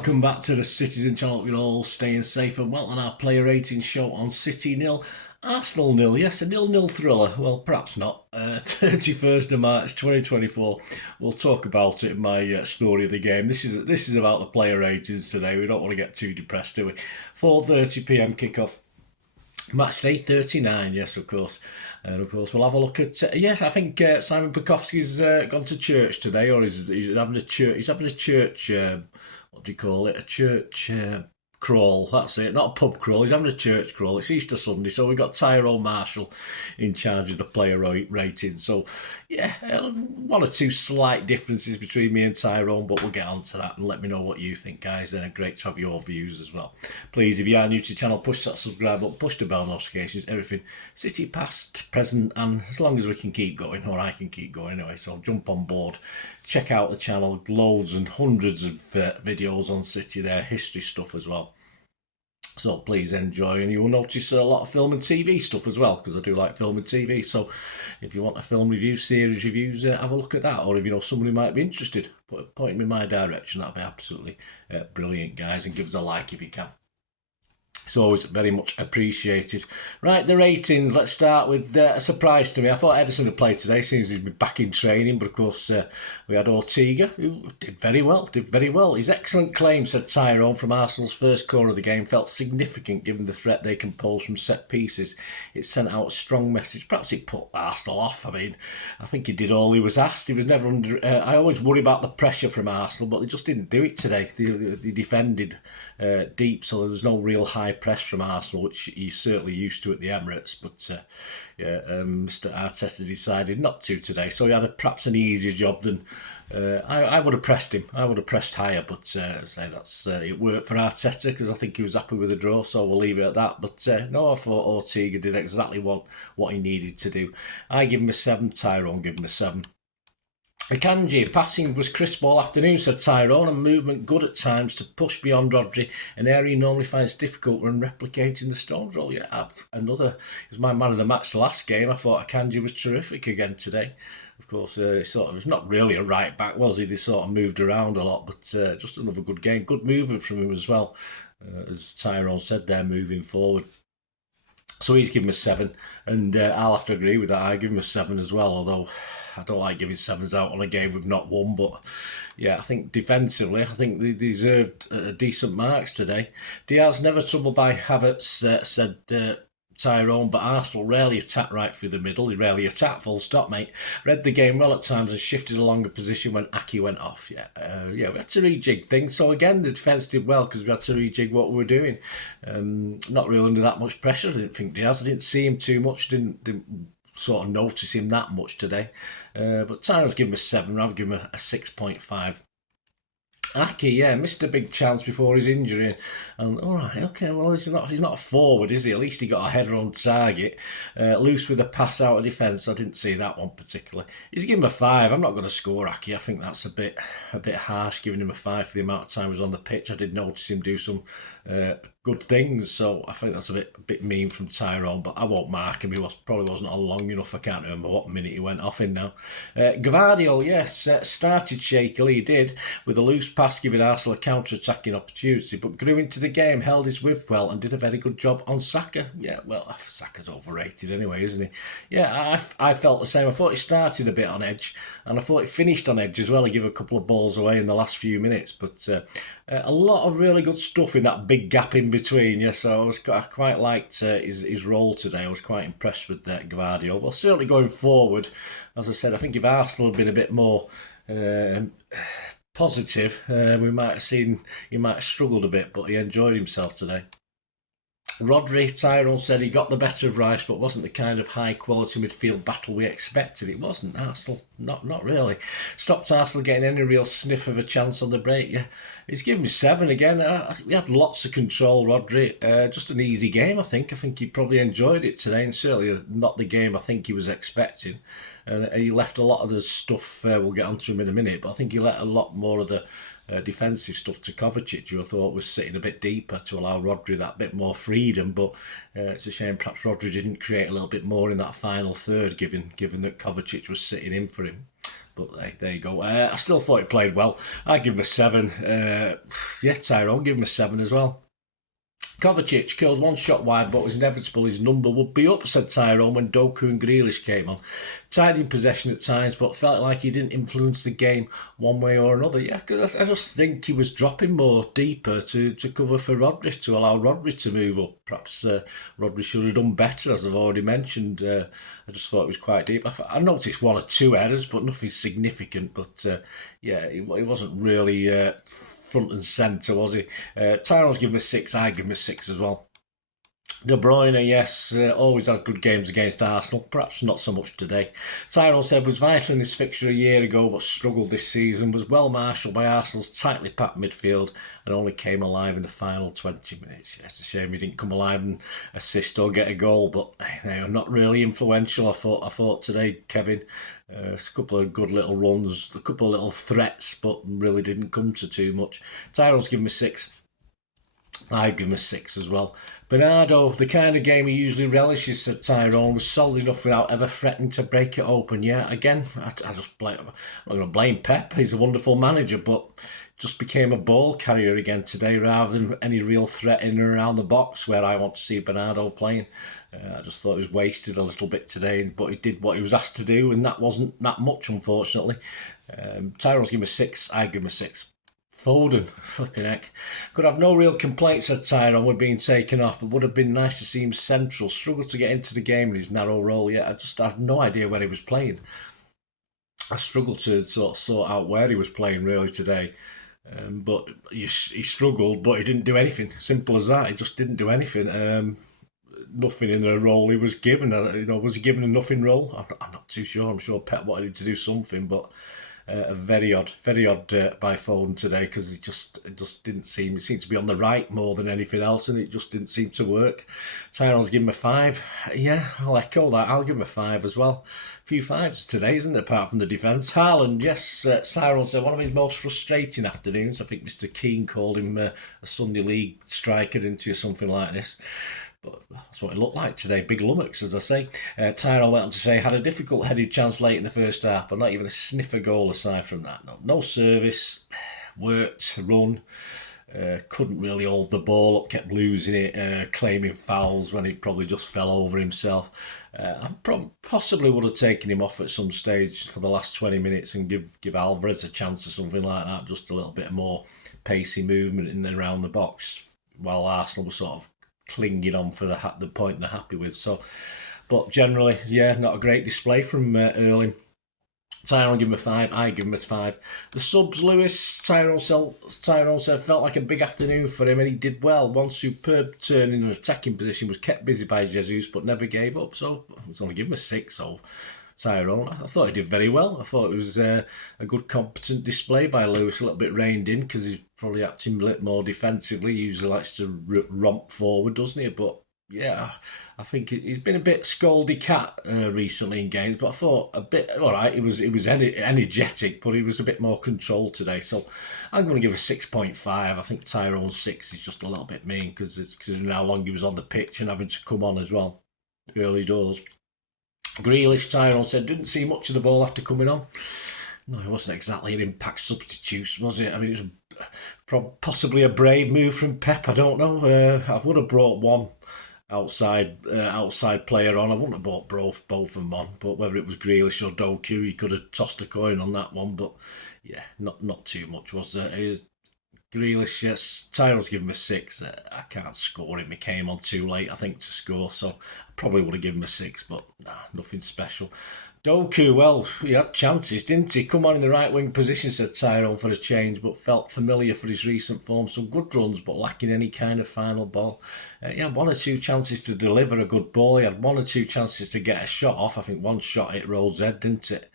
welcome back to the Citizen channel. We're all staying safe and well on our player rating show on City 0, Arsenal 0. Yes, a 0-0 thriller. Well, perhaps not. 31st of March 2024. We'll talk about it in my story of the game. This is about the player ratings today. We don't want to get too depressed, do we? 4:30 p.m. kickoff. Match day 39, yes, of course. And of course, we'll have a look at. Yes, I think Simon Bukowski's gone to church today, or he's having a church. He's having a church. What do you call it? A church crawl. That's it. Not a pub crawl. He's having a church crawl. It's Easter Sunday, so we've got Tyrone Marshall in charge of the player rating. So, yeah, one or two slight differences between me and Tyrone, but we'll get on to that and let me know what you think, guys. And great to have your views as well. Please, if you are new to the channel, push that subscribe button, push the bell notifications, everything. City past, present, and as long as we can keep going, or I can keep going anyway. So jump on board. Check out the channel, loads and hundreds of videos on City there, history stuff as well. So please enjoy, and you will notice a lot of film and TV stuff as well, because I do like film and TV. So if you want a film review, series reviews, have a look at that. Or if you know somebody might be interested, point them in my direction. That'd be absolutely brilliant, guys. And give us a like if you can. It's always very much appreciated. Right, the ratings. Let's start with a surprise to me. I thought Ederson would play today since he's been back in training, but of course we had Ortega, who did very well. His excellent claim, said Tyrone, from Arsenal's first corner of the game felt significant given the threat they can pose from set pieces. It sent out a strong message. Perhaps it put Arsenal off. I mean, I think he did all he was asked. He was never under... I always worry about the pressure from Arsenal, but they just didn't do it today. They defended deep, so there was no real high press from Arsenal, which he's certainly used to at the Emirates. But Mr. Arteta decided not to today, so he had perhaps an easier job than I would have pressed him. I would have pressed higher, but it worked for Arteta because I think he was happy with the draw, so we'll leave it at that. But no, I thought Ortega did exactly what he needed to do. I give him a 7, Tyrone give him a 7. Akanji, passing was crisp all afternoon, said Tyrone, and movement good at times to push beyond Rodri, an area he normally finds difficult when replicating the Stones role. Yeah, he was my man of the match the last game. I thought Akanji was terrific again today. Of course, was not really a right back, was he? They sort of moved around a lot, but just another good game. Good movement from him as well, as Tyrone said there, moving forward. So he's given a 7, and I'll have to agree with that. I give him a 7 as well, although I don't like giving 7s out on a game we've not won. But yeah, I think defensively, I think they deserved decent marks today. Diaz never troubled by Havertz, said Tyrone, but Arsenal rarely attacked right through the middle. He rarely attacked, full stop, mate. Read the game well at times and shifted along a position when Aki went off. We had to rejig things. So again, the defence did well because we had to rejig what we were doing. Not really under that much pressure, I didn't think Diaz. I didn't see him too much, didn't sort of notice him that much today. But Tyrone's given him a 7, I've given him a 6.5. Aki, missed a big chance before his injury. And all right, okay, well, he's not a forward, is he? At least he got a header on target. Loose with a pass out of defence. I didn't see that one particularly. He's given him a 5. I'm not going to score Aki. I think that's a bit harsh, giving him a 5 for the amount of time he was on the pitch. I did notice him do some good things, so I think that's a bit mean from Tyrone, but I won't mark him. He probably wasn't on long enough. I can't remember what minute he went off in now. Gvardiol, yes, started shakily. He did, with a loose pass giving Arsenal a counter-attacking opportunity, but grew into the game, held his whip well, and did a very good job on Saka. Yeah, well, Saka's overrated anyway, isn't he? Yeah, I felt the same. I thought he started a bit on edge, and I thought he finished on edge as well. He gave a couple of balls away in the last few minutes, but a lot of really good stuff in that big gap in between. Yes, so I quite liked his role today. I was quite impressed with Gvardiol. Well, certainly going forward, as I said, I think if Arsenal had been a bit more positive, we might have seen he might have struggled a bit, but he enjoyed himself today. Rodri, Tyrone said he got the better of Rice, but wasn't the kind of high-quality midfield battle we expected. It wasn't. Arsenal, not really. Stopped Arsenal getting any real sniff of a chance on the break. Yeah, he's given me 7 again. We had lots of control, Rodri. Just an easy game, I think. I think he probably enjoyed it today, and certainly not the game I think he was expecting. And he left a lot of the stuff, we'll get onto him in a minute, but I think he let a lot more of the defensive stuff to Kovacic, who I thought was sitting a bit deeper to allow Rodri that bit more freedom. But it's a shame perhaps Rodri didn't create a little bit more in that final third, given that Kovacic was sitting in for him. But there you go. I still thought he played well. I give him a 7. Yeah, Tyrone, give him a 7 as well. Kovacic curled one shot wide, but it was inevitable his number would be up, said Tyrone when Doku and Grealish came on. Tied in possession at times, but felt like he didn't influence the game one way or another. Yeah, I just think he was dropping more deeper to cover for Rodri, to allow Rodri to move up. Perhaps Rodri should have done better, as I've already mentioned. I just thought it was quite deep. I noticed 1 or 2 errors, but nothing significant. But yeah, it wasn't really front and centre, was he? Tyrone's given a 6, I give him a 6 as well. De Bruyne, yes, always has good games against Arsenal, perhaps not so much today. Tyrone said was vital in this fixture a year ago but struggled this season, was well marshalled by Arsenal's tightly packed midfield and only came alive in the final 20 minutes. Yeah, it's a shame he didn't come alive and assist or get a goal, but they are not really influential, I thought today, Kevin. A couple of good little runs, a couple of little threats, but really didn't come to too much. Tyrone's given me 6. I give him a 6 as well. Bernardo, the kind of game he usually relishes, said Tyrone, was solid enough without ever threatening to break it open. Yeah, again, I just blame. I'm not going to blame Pep. He's a wonderful manager, but just became a ball carrier again today rather than any real threat in and around the box where I want to see Bernardo playing. I just thought he was wasted a little bit today, but he did what he was asked to do, and that wasn't that much, unfortunately. Tyrone's given him a 6. I give him a 6. Foden, flipping heck. Could have no real complaints, said Tyrone, with being taken off, but would have been nice to see him central. Struggled to get into the game in his narrow role yet. I just had no idea where he was playing. I struggled to sort out where he was playing really today. But he struggled, but he didn't do anything. Simple as that. He just didn't do anything. Nothing in the role he was given. Was he given a nothing role? I'm not too sure. I'm sure Pep wanted him to do something, but very odd by Foden today because it just didn't seem. It seemed to be on the right more than anything else, and it just didn't seem to work. Tyrone's given him a 5. Yeah, I'll echo that. I'll give him a 5 as well. A few 5s today, isn't it? Apart from the defence, Haaland. Yes, Tyrone said one of his most frustrating afternoons. I think Mr. Keane called him a Sunday League striker, didn't he, or something like this. But that's what it looked like today. Big lummox, as I say. Tyrone went on to say, had a difficult headed chance late in the first half, but not even a sniff of goal aside from that. No service, worked, run, couldn't really hold the ball up, kept losing it, claiming fouls when he probably just fell over himself. I possibly would have taken him off at some stage for the last 20 minutes and give Alvarez a chance or something like that, just a little bit more pacey movement in and around the box, while Arsenal was sort of clinging on for the point they're happy with. So, but generally, yeah, not a great display from Erling. Tyrone give him a 5. I give him a 5. The subs, Lewis, Tyrone said felt like a big afternoon for him, and he did well. One superb turn in an attacking position, was kept busy by Jesus, but never gave up. So I was only give him a 6. So Tyrone, I thought he did very well. I thought it was a good, competent display by Lewis. A little bit reined in because he's probably acting a little more defensively. He usually likes to romp forward, doesn't he? But yeah, I think he's been a bit scoldy cat recently in games. But I thought a bit all right. He was energetic, but he was a bit more controlled today. So I'm going to give a 6.5. I think Tyrone's 6 is just a little bit mean because of how long he was on the pitch and having to come on as well early doors. Grealish, Tyrone said, didn't see much of the ball after coming on. No, it wasn't exactly an impact substitute, was it? I mean, it was possibly a brave move from Pep. I don't know. I would have brought one outside player on. I wouldn't have brought both of them on. But whether it was Grealish or Doku, he could have tossed a coin on that one. But yeah, not too much was there. Grealish, yes. Tyrone's given him a 6. I can't score him. He came on too late, I think, to score. So I probably would have given him a 6, but nothing special. Doku, well, he had chances, didn't he? Come on in the right wing position, said Tyrone, for a change, but felt familiar for his recent form. Some good runs, but lacking any kind of final ball. He had 1 or 2 chances to deliver a good ball. He had 1 or 2 chances to get a shot off. I think one shot hit Roll's head, didn't it?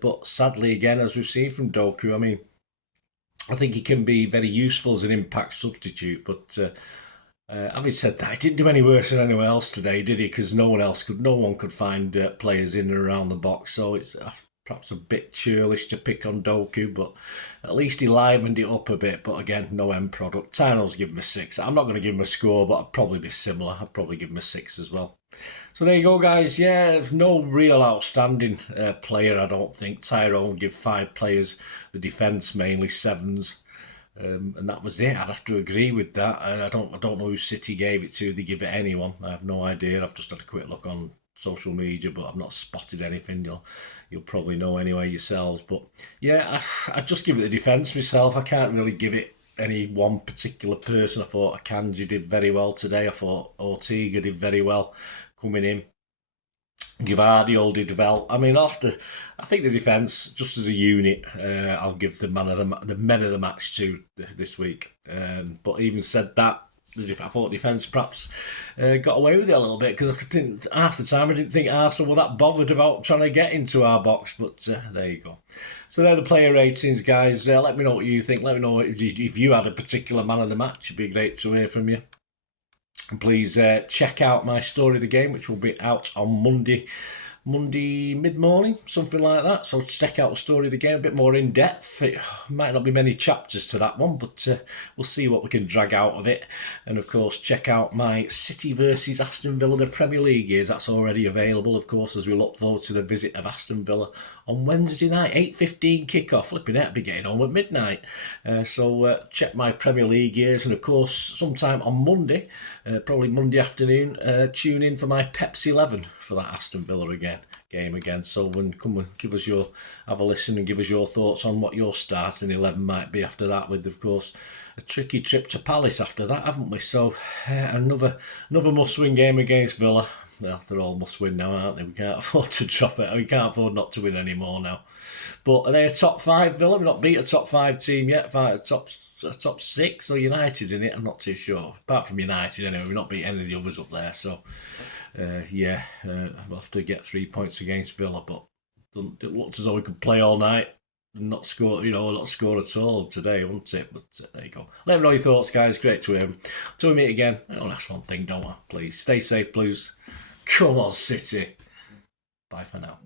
But sadly, again, as we've seen from Doku, I mean, I think he can be very useful as an impact substitute, but having said that, he didn't do any worse than anyone else today, did he? Because no one could find players in and around the box, so it's perhaps a bit churlish to pick on Doku, but at least he livened it up a bit. But again, no end product. Tyrone's give him a 6. I'm not going to give him a score, but I'd probably be similar. I'd probably give him a 6 as well. So there you go, guys. Yeah, there's no real outstanding player, I don't think. Tyrone give 5 players the defence, mainly sevens. And that was it. I'd have to agree with that. I don't know who City gave it to. They give it anyone. I have no idea. I've just had a quick look on social media, but I've not spotted anything. You'll probably know anyway yourselves. But yeah, I just give it the defence myself. I can't really give it any one particular person. I thought Akanji did very well today. I thought Ortega did very well coming in. Gvardiol did well. I mean, I think the defence, just as a unit, I'll give the men of the match to this week. But even said that, I thought defence perhaps got away with it a little bit because I didn't half the time I didn't think Arsenal were that bothered about trying to get into our box. But there you go. So they're the player ratings, guys. Let me know what you think. Let me know if you had a particular man of the match. It'd be great to hear from you. And please check out my story of the game, which will be out on Monday mid-morning, something like that. So check out the story of the game, a bit more in depth. It might not be many chapters to that one, but we'll see what we can drag out of it. And of course, check out my City versus Aston Villa, the Premier League years. That's already available, of course, as we look forward to the visit of Aston Villa on Wednesday night, 8:15 kickoff. Flipping it, I'll be getting home at midnight. So check my Premier League years, and of course, sometime on Monday, probably Monday afternoon, tune in for my Pepsi 11 for that Aston Villa game again. So come and have a listen and give us your thoughts on what your starting 11 might be after that. With of course a tricky trip to Palace after that, haven't we? So another must-win game against Villa. Well, they're all must-win now, aren't they? We can't afford to drop it. We can't afford not to win anymore now. But are they a top 5 Villa? We've not beat a top 5 team yet. Top 6 or United in it. I'm not too sure. Apart from United, anyway, we've not beat any of the others up there. So we'll have to get 3 points against Villa. But it looked as though we could play all night and not score, not score at all today, wouldn't it? But there you go. Let me know your thoughts, guys. Great to hear them. Till we meet again. Oh, that's one thing, don't I? Please stay safe, Blues. Come on, City. Bye for now.